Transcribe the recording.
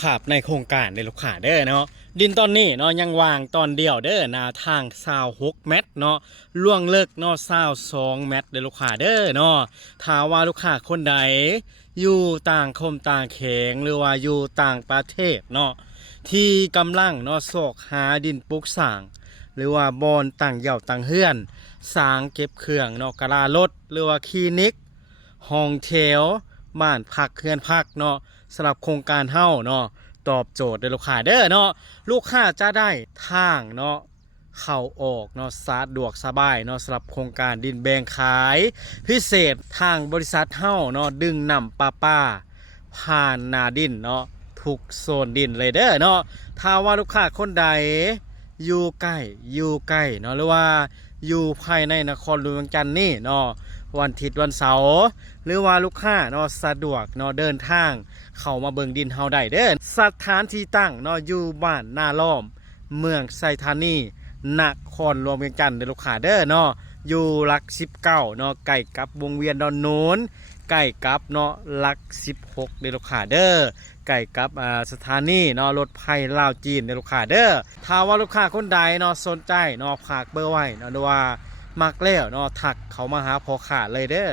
ภาพในโครงการในลูกค้าเด้อเนาะดินตอนนี้เนาะยังวางตอนเดียวเด้อหน้าทาง26 เมตรเนาะล่วงเลิกเนาะ22 เมตรเด้อลูกค้าเด้อเนาะถ้าว่าลูกค้าคนใดอยู่ต่างคมต่างแขงหรือว่าอยู่ต่างประเทศเนาะที่กำลังเนาะโศกหาดินปลูกสร้าง หรือว่าบอนต่างเหย่าต่างเฮือนสร้างเก็บเครื่องเนาะกะลารถหรือว่าคลินิกห้องแถวบ้านพักเฮือนพักเนาะสำหรับโครงการเฮาเนาะตอบโจทย์เด้อลูกค้าเด้อเนาะลูกค้าจะได้ทางเนาะเข้าออกเนาะสะดวกสบายเนาะสำหรับโครงการดินแบ่งขายพิเศษทางบริษัทเฮาเนาะดึงนำป้าผ่านนาดินเนาะทุกโซนดินเลยเด้อเนาะถ้าว่าลูกค้าคนใดอยู่ใกล้เนาะหรือว่าอยู่ภายในนครหลวงเวียงจันทน์นี่เนาะวันอาทิตย์วันเสาร์หรือว่าลูกค้าเนาะสะดวกเนาะเดินทางเข้ามาเบิ่งดินเฮาได้เด้อสถานที่ตั้งเนาะอยู่บ้านนาล้อมเมืองไซธานีนครหลวงเวียงจันทน์เด้อลูกค้าเด้อเนาะอยู่หลัก19เนาะใกล้กับวงเวียนดอนโนนใกล้กับเนาะหลัก16เด้อลูกค้าเด้อใกล้กับสถานีเนาะรถไฟลาวจีนเด้อลูกค้าเด้อถ้าว่าลูกค้าคนใดเนาะสนใจเนาะฝากเบอร์ไว้เนาะว่ามักแล้วเนาะทักเขามาหาพอขาดเลยเด้อ